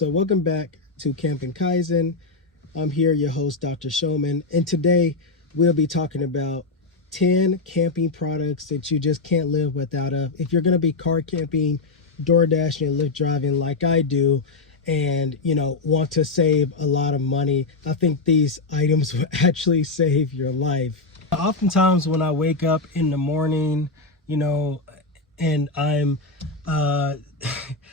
So welcome back to Camping Kaizen. I'm here, your host, Dr. Showman, and today we'll be talking about 10 camping products that you just can't live without of. If you're going to be car camping, door dashing, and Lyft driving like I do, and want to save a lot of money, I think these items will actually save your life. Oftentimes when I wake up in the morning, and I'm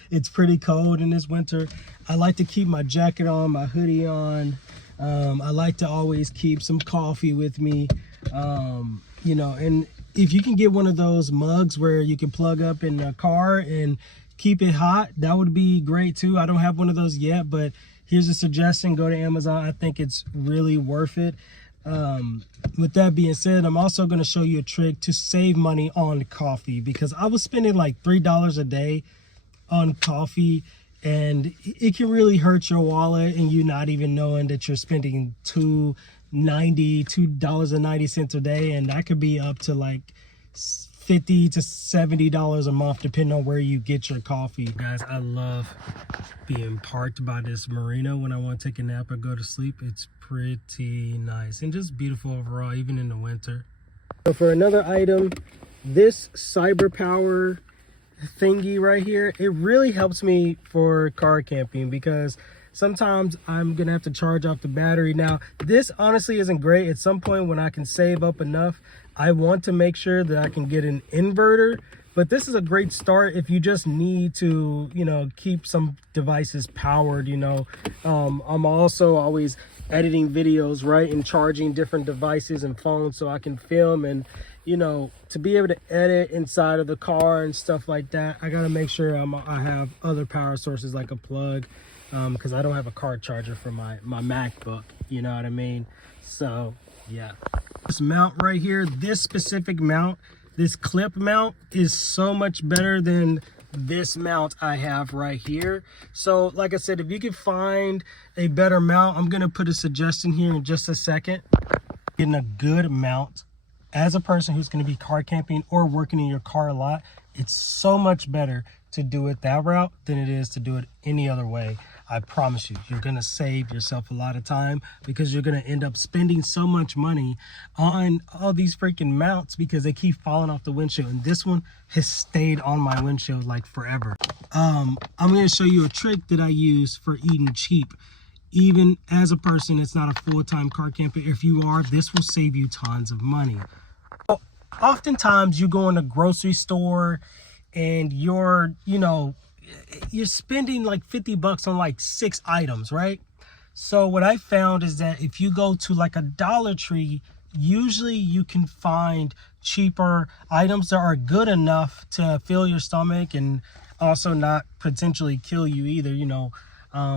it's pretty cold in this winter, I like to keep my jacket on, my hoodie on. I like to always keep some coffee with me, and if you can get one of those mugs where you can plug up in the car and keep it hot, that would be great too. I don't have one of those yet, but here's a suggestion: go to Amazon. I think it's really worth it. With that being said, I'm also going to show you a trick to save money on coffee, because I was spending like $3 a day on coffee, and it can really hurt your wallet, and you not even knowing that you're spending $2.90 a day, and that could be up to like $50 to $70 a month depending on where you get your coffee. Guys, I love being parked by this marina when I want to take a nap or go to sleep. It's pretty nice and just beautiful overall, even in the winter. So for another item, this cyber power thingy right here, it really helps me for car camping, because sometimes I'm gonna have to charge off the battery. Now this honestly isn't great. At some point when I can save up enough, I want to make sure that I can get an inverter, but this is a great start if you just need to keep some devices powered. I'm also always editing videos, right, and charging different devices and phones so I can film, and to be able to edit inside of the car and stuff like that, I got to make sure I have other power sources like a plug, because I don't have a car charger for my MacBook, you know what I mean? So yeah, this mount right here, this specific mount, this clip mount, is so much better than this mount I have right here. So like I said, if you can find a better mount, I'm gonna put a suggestion here in just a second. Getting a good mount as a person who's going to be car camping or working in your car a lot, it's so much better to do it that route than it is to do it any other way. I promise you, you're going to save yourself a lot of time, because you're going to end up spending so much money on all these freaking mounts because they keep falling off the windshield. And this one has stayed on my windshield like forever. I'm going to show you a trick that I use for eating cheap. Even as a person that's not a full-time car camper, if you are, this will save you tons of money. Oftentimes you go in a grocery store and you're spending like $50 on like 6 items, right? So what I found is that if you go to like a Dollar Tree, usually you can find cheaper items that are good enough to fill your stomach and also not potentially kill you either.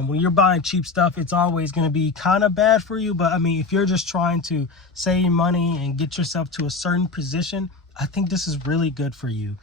When you're buying cheap stuff, it's always going to be kind of bad for you. But I mean, if you're just trying to save money and get yourself to a certain position, I think this is really good for you.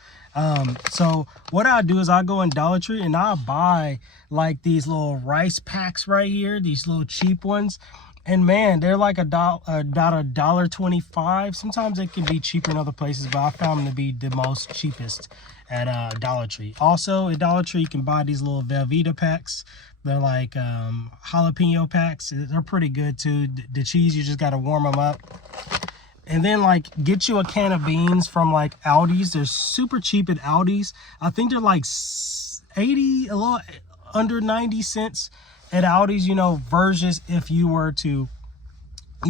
So what I'll do is I'll go in Dollar Tree and I'll buy like these little rice packs right here, these little cheap ones. And man, they're like about $1.25. Sometimes it can be cheaper in other places, but I found them to be the most cheapest at Dollar Tree. Also at Dollar Tree, you can buy these little Velveeta packs. They're like jalapeno packs. They're pretty good too. The cheese, you just got to warm them up. And then like get you a can of beans from like Aldi's. They're super cheap at Aldi's. I think they're like 80, a little under 90 cents at Aldi's, versus if you were to,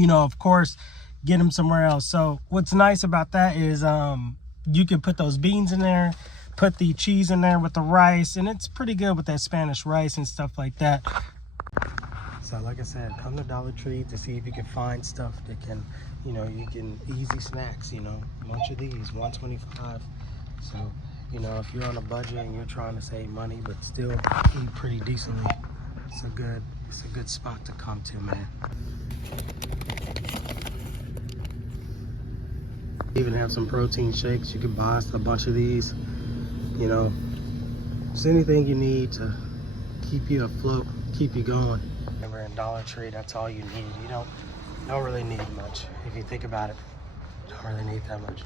of course, get them somewhere else. So what's nice about that is you can put those beans in there, put the cheese in there with the rice, and it's pretty good with that Spanish rice and stuff like that. So like I said, come to Dollar Tree to see if you can find stuff that can, you can easy snacks, a bunch of these, $1.25. So, if you're on a budget and you're trying to save money but still eat pretty decently, it's a good spot to come to, man. Even have some protein shakes. You can buy a bunch of these. Just anything you need to keep you afloat, keep you going. Remember, in Dollar Tree, that's all you need. You don't really need much. If you think about it, you don't really need that much.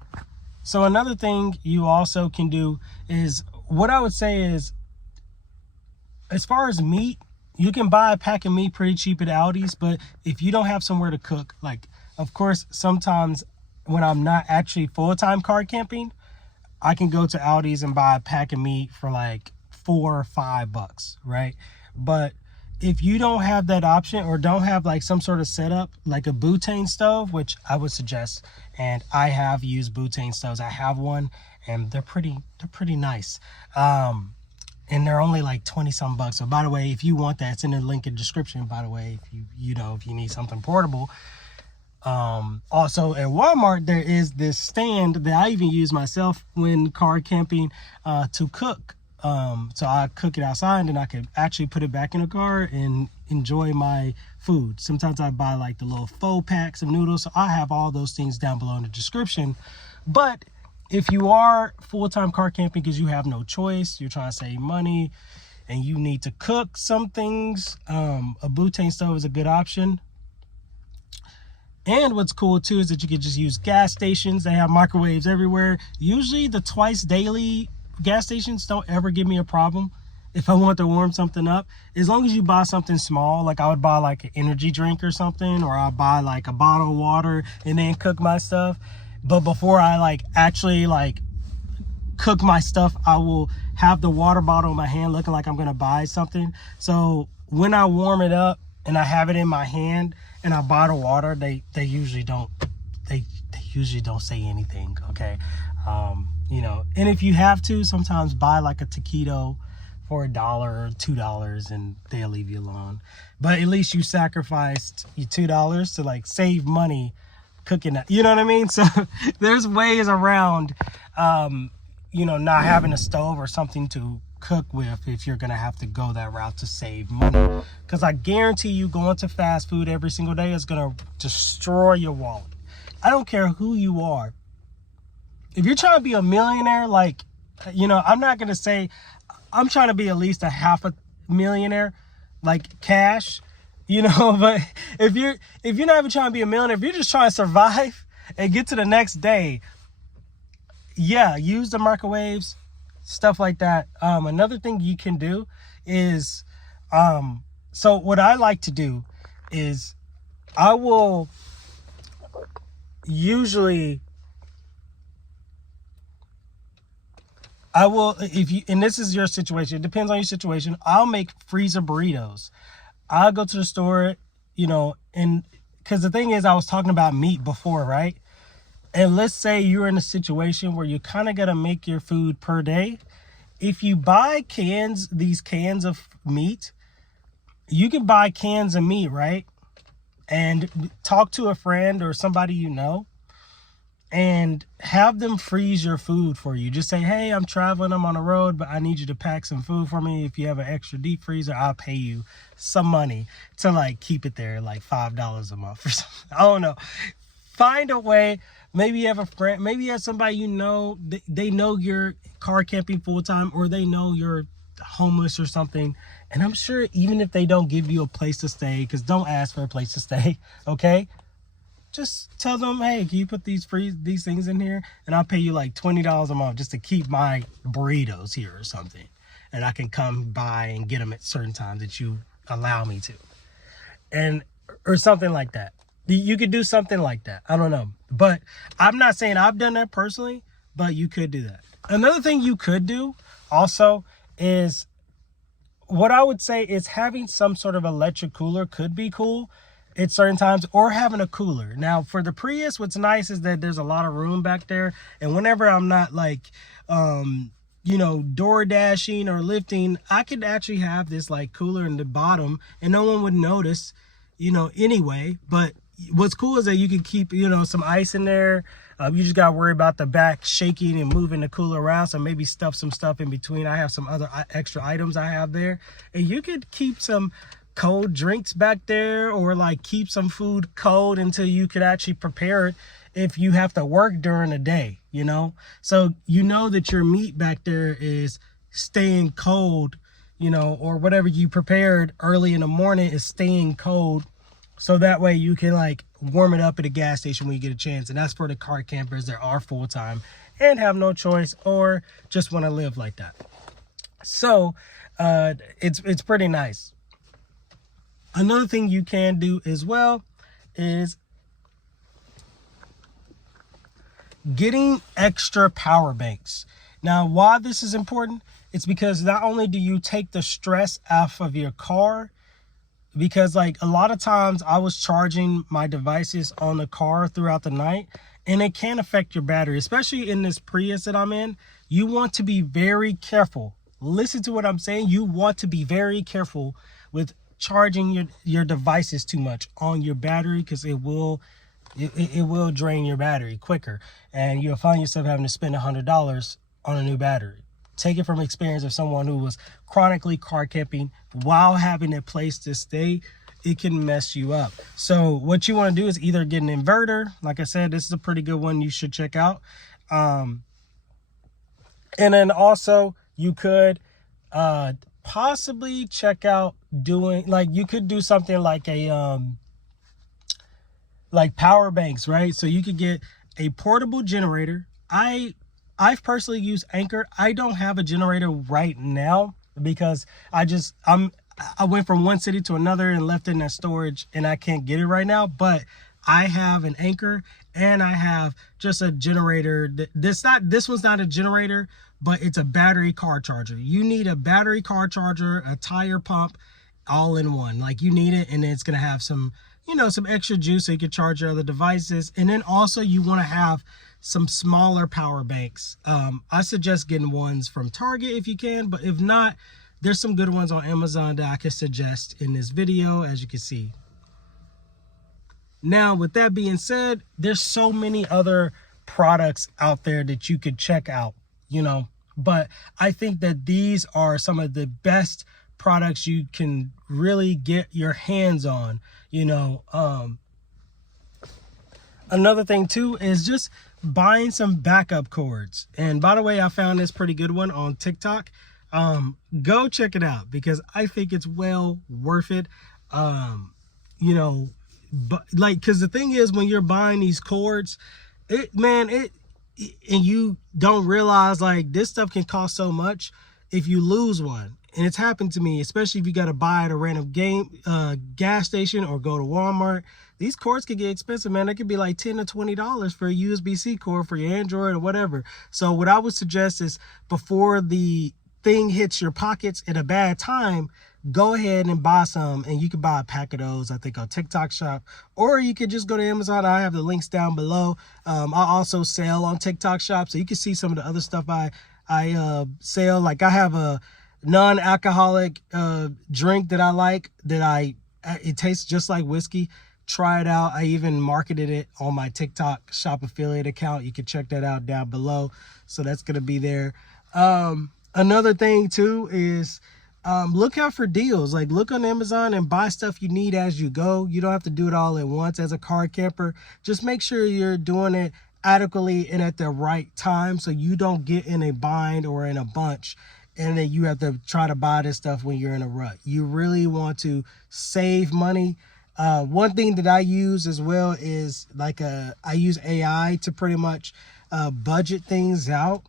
So another thing you also can do is, what I would say is, as far as meat, you can buy a pack of meat pretty cheap at Aldi's, but if you don't have somewhere to cook, like, of course, sometimes when I'm not actually full-time car camping, I can go to Aldi's and buy a pack of meat for like $4 or $5, right? But if you don't have that option or don't have like some sort of setup, like a butane stove, which I would suggest, and I have used butane stoves. I have one, and they're pretty nice. And they're only like 20 some bucks. So by the way, if you want that, it's in the link in the description, by the way, if if you need something portable. Also at Walmart, there is this stand that I even use myself when car camping, to cook. So I cook it outside, and I could actually put it back in the car and enjoy my food. Sometimes I buy like the little faux packs of noodles. So I have all those things down below in the description. But if you are full-time car camping because you have no choice, you're trying to save money and you need to cook some things, a butane stove is a good option. And what's cool too is that you can just use gas stations. They have microwaves everywhere. Usually the twice daily gas stations don't ever give me a problem if I want to warm something up, as long as you buy something small. Like I would buy like an energy drink or something, or I'll buy like a bottle of water and then cook my stuff. But before I like actually like cook my stuff, I will have the water bottle in my hand looking like I'm gonna buy something. So when I warm it up and I have it in my hand and I bottle water, they usually don't say anything, okay? And if you have to, sometimes buy like a taquito for $1 or $2 and they'll leave you alone. But at least you sacrificed your $2 to like save money cooking that, you know what I mean? So there's ways around, not having a stove or something to cook with if you're gonna have to go that route to save money. Because I guarantee you, going to fast food every single day is gonna destroy your wallet. I don't care who you are. If you're trying to be a millionaire, like, I'm not gonna say I'm trying to be at least a half a millionaire, like cash. But if you're not even trying to be a millionaire, if you're just trying to survive and get to the next day, yeah, use the microwaves, stuff like that. Another thing you can do is, so what I like to do is I will usually, and this is your situation, it depends on your situation, I'll make freezer burritos. I'll go to the store, and because the thing is, I was talking about meat before, right? And let's say you're in a situation where you kind of got to make your food per day. If you buy these cans of meat, you can buy cans of meat, right? And talk to a friend or somebody and have them freeze your food for you. Just say, hey, I'm traveling, I'm on the road, but I need you to pack some food for me. If you have an extra deep freezer, I'll pay you some money to like keep it there, like $5 a month or something. I don't know. Find a way. Maybe you have a friend, maybe you have somebody they know you're car camping full-time, or they know you're homeless or something. And I'm sure even if they don't give you a place to stay, because don't ask for a place to stay, okay? Just tell them, hey, can you put these things in here? And I'll pay you like $20 a month just to keep my burritos here or something. And I can come by and get them at certain times that you allow me to. Or something like that. You could do something like that. I don't know. But I'm not saying I've done that personally, but you could do that. Another thing you could do also is, what I would say is having some sort of electric cooler could be cool at certain times, or having a cooler. Now for the Prius, what's nice is that there's a lot of room back there, and whenever I'm not like door dashing or lifting, I could actually have this like cooler in the bottom and no one would notice anyway. But what's cool is that you can keep some ice in there. You just gotta worry about the back shaking and moving the cooler around, so maybe stuff some stuff in between. I have some other extra items I have there, and you could keep some cold drinks back there, or like keep some food cold until you could actually prepare it if you have to work during the day, so that your meat back there is staying cold, or whatever you prepared early in the morning is staying cold, so that way you can like warm it up at a gas station when you get a chance. And that's for the car campers that are full-time and have no choice, or just want to live like that. So it's pretty nice. Another thing you can do as well is getting extra power banks. Now, why this is important, it's because not only do you take the stress off of your car, because like a lot of times I was charging my devices on the car throughout the night, and it can affect your battery, especially in this Prius that I'm in. You want to be very careful. Listen to what I'm saying. You want to be very careful with charging your devices too much on your battery, because it will drain your battery quicker, and you'll find yourself having to spend $100 on a new battery. Take it from experience of someone who was chronically car camping while having a place to stay. It can mess you up. So what you want to do is either get an inverter. Like I said, this is a pretty good one you should check out. And then also you could possibly check out doing, like, you could do something like a like power banks, right? So you could get a portable generator. I've personally used Anchor. I don't have a generator right now because I went from one city to another and left it in that storage, and I can't get it right now. But I have an Anchor, and I have just a generator. This one's not a generator, but it's a battery car charger. You need a battery car charger, a tire pump, all in one. Like, you need it, and it's gonna have some, some extra juice so you can charge your other devices. And then also you want to have some smaller power banks. I suggest getting ones from Target if you can, but if not, there's some good ones on Amazon that I can suggest in this video, as you can see. Now, with that being said, there's so many other products out there that you could check out, but I think that these are some of the best products you can really get your hands on. Another thing too is just buying some backup cords. And by the way, I found this pretty good one on TikTok. Go check it out because I think it's well worth it. But like, because the thing is, when you're buying these cords, and you don't realize, like, this stuff can cost so much if you lose one. And it's happened to me, especially if you got to buy at a random gas station or go to Walmart. These cords can get expensive, man. It could be like $10 to $20 for a USB-C cord for your Android or whatever. So what I would suggest is, before the thing hits your pockets at a bad time, go ahead and buy some. And you can buy a pack of those, I think, on TikTok Shop. Or you could just go to Amazon. I have the links down below. I also sell on TikTok Shop, so you can see some of the other stuff I sell. Like, I have a non-alcoholic drink that I like, it tastes just like whiskey. Try it out. I even marketed it on my TikTok Shop affiliate account. You can check that out down below. So that's going to be there. Another thing too is look out for deals. Like, look on Amazon and buy stuff you need as you go. You don't have to do it all at once as a car camper. Just make sure you're doing it adequately and at the right time, so you don't get in a bind or in a bunch and then you have to try to buy this stuff when you're in a rut. You really want to save money. One thing that I use as well is I use AI to pretty much budget things out,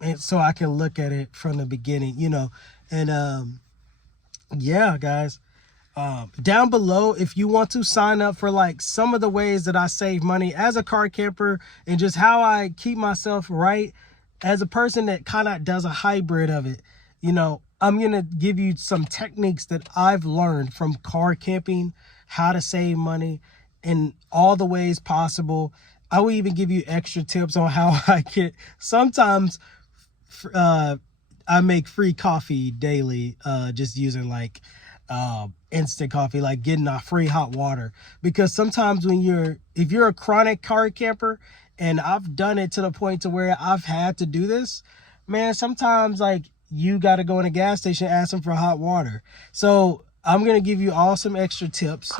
and so I can look at it from the beginning, and yeah, guys, down below, if you want to sign up for like some of the ways that I save money as a car camper and just how I keep myself right as a person that kind of does a hybrid of it, I'm going to give you some techniques that I've learned from car camping, how to save money in all the ways possible. I will even give you extra tips on how I get, sometimes I make free coffee daily, just using like instant coffee, like getting a free hot water. Because sometimes if you're a chronic car camper, and I've done it to the point to where I've had to do this, man, sometimes like you got to go in a gas station, ask them for hot water. So I'm going to give you all some extra tips,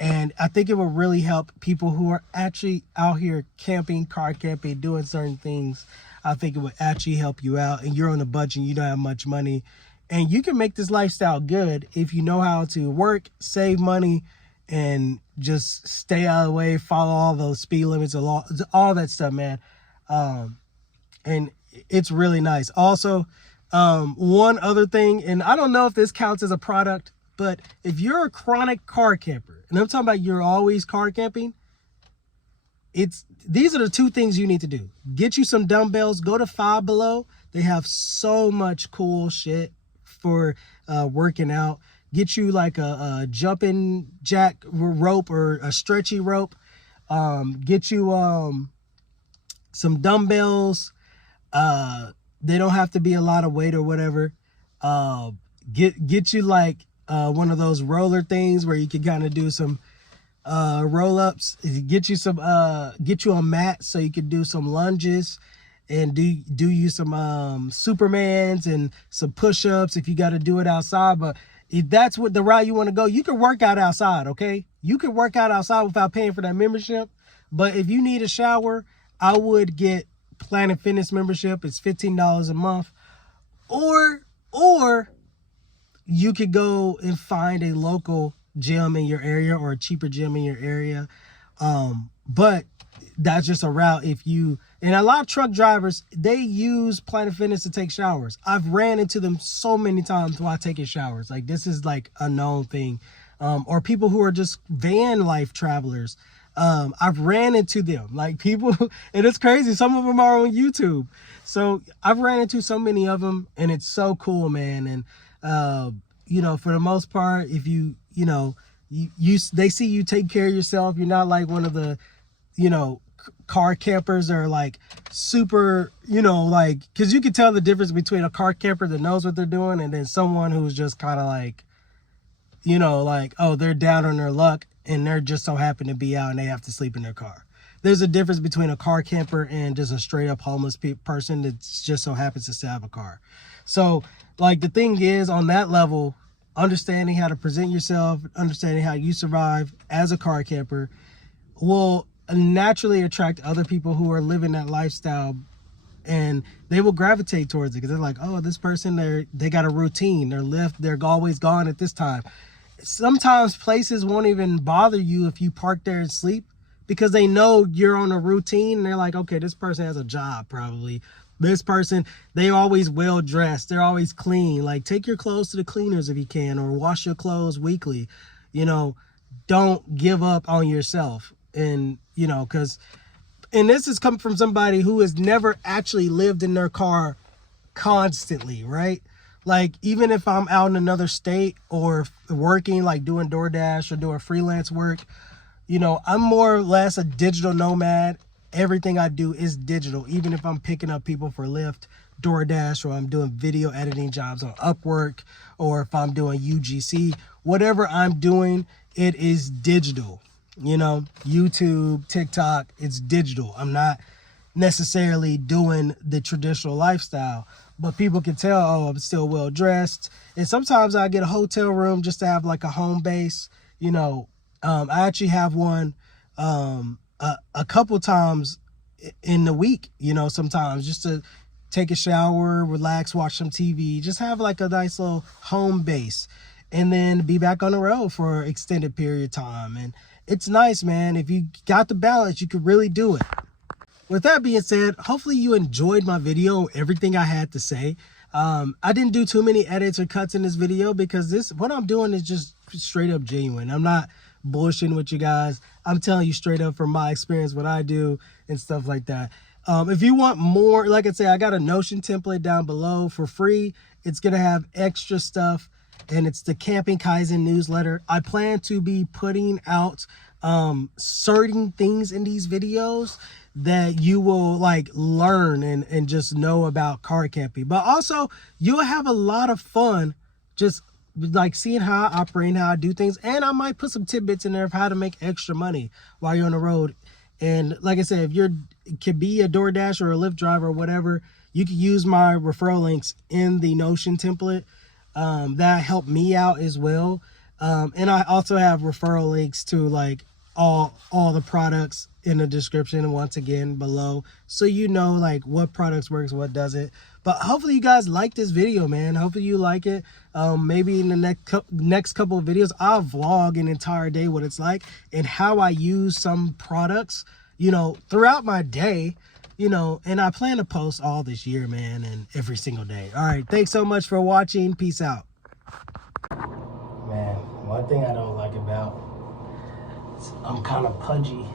and I think it will really help people who are actually out here camping, car camping, doing certain things. I think it would actually help you out, and you're on a budget and you don't have much money, and you can make this lifestyle good if you know how to work, save money, and just stay out of the way, follow all those speed limits, all that stuff, man. And it's really nice. Also, one other thing, and I don't know if this counts as a product, But if you're a chronic car camper, and I'm talking about you're always car camping, these are the two things you need to do. Get you some dumbbells. Go to Five Below. They have so much cool shit for working out. Get you like a jumping jack rope or a stretchy rope. Get you some dumbbells. They don't have to be a lot of weight or whatever. Get you like one of those roller things where you can kind of do some roll-ups. Get you a mat so you can do some lunges, and do you some Supermans and some push-ups if you got to do it outside. But if that's what the route you want to go, you can work out outside, okay? You can work out outside without paying for that membership. But if you need a shower, I would get Planet Fitness membership. It's $15 a month. Or you could go and find a local gym in your area or a cheaper gym in your area. But that's just a route. And a lot of truck drivers, they use Planet Fitness to take showers. I've ran into them so many times while taking showers. Like, this is like a known thing. Or people who are just van life travelers. I've ran into them, like people, and it's crazy. Some of them are on YouTube. So I've ran into so many of them, and it's so cool, man. And, for the most part, if they see you take care of yourself, you're not like one of the, car campers are like super, because you can tell the difference between a car camper that knows what they're doing and then someone who's just kind of like, oh, they're down on their luck and they're just so happen to be out and they have to sleep in their car. There's a difference between a car camper and just a straight up homeless person that just so happens to still have a car. So like the thing is, on that level, understanding how to present yourself, understanding how you survive as a car camper will naturally attract other people who are living that lifestyle, and they will gravitate towards it because they're like, oh, this person, they got a routine. They're always gone at this time. Sometimes places won't even bother you if you park there and sleep because they know you're on a routine, and they're like, okay, this person has a job probably. This person, they always well dressed. They're always clean. Like, take your clothes to the cleaners if you can, or wash your clothes weekly. Don't give up on yourself. And, and this is coming from somebody who has never actually lived in their car constantly, right? Like, even if I'm out in another state or working, like doing DoorDash or doing freelance work, I'm more or less a digital nomad. Everything I do is digital, even if I'm picking up people for Lyft, DoorDash, or I'm doing video editing jobs on Upwork, or if I'm doing UGC, whatever I'm doing, it is digital. YouTube, TikTok, it's digital. I'm not necessarily doing the traditional lifestyle, but people can tell, oh, I'm still well dressed. And sometimes I get a hotel room just to have like a home base. I actually have one a couple times in the week, sometimes just to take a shower, relax, watch some TV, just have like a nice little home base, and then be back on the road for an extended period of time. And it's nice, man. If you got the balance, you could really do it. With that being said, hopefully you enjoyed my video, everything I had to say. I didn't do too many edits or cuts in this video because what I'm doing is just straight up genuine. I'm not bullshitting with you guys. I'm telling you straight up from my experience what I do and stuff like that. If you want more, like I say, I got a Notion template down below for free. It's going to have extra stuff, and it's the Camping Kaizen newsletter. I plan to be putting out certain things in these videos that you will like learn and just know about car camping. But also, you'll have a lot of fun just like seeing how I operate and how I do things. And I might put some tidbits in there of how to make extra money while you're on the road. And like I said, if you can be a DoorDash or a Lyft driver or whatever, you can use my referral links in the Notion template. That helped me out as well. And I also have referral links to like all the products in the description once again below, so like what products works, what doesn't. But hopefully you guys like this video, man. Hopefully you like it. Maybe in the next couple of videos I'll vlog an entire day what it's like and how I use some products throughout my day, and I plan to post all this year, man, and every single day. All right, thanks so much for watching. Peace out, man. one thing I don't like about, I'm kind of pudgy.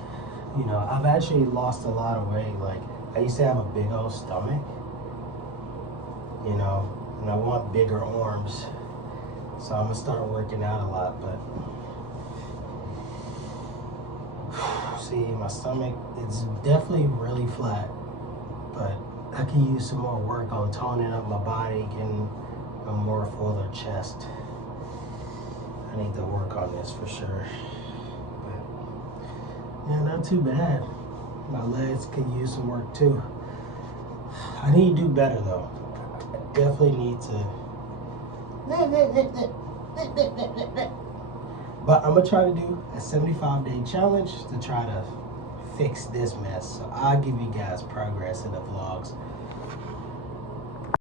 You know, I've actually lost a lot of weight. Like, I used to have a big old stomach, you know, and I want bigger arms. So I'm gonna start working out a lot, but see, my stomach, it's definitely really flat, but I can use some more work on toning up my body, getting a more fuller chest. I need to work on this for sure. But yeah, not too bad. My legs could use some work too. I need to do better though. I definitely need to. But I'm gonna try to do a 75-day challenge to try to fix this mess. So I'll give you guys progress in the vlogs.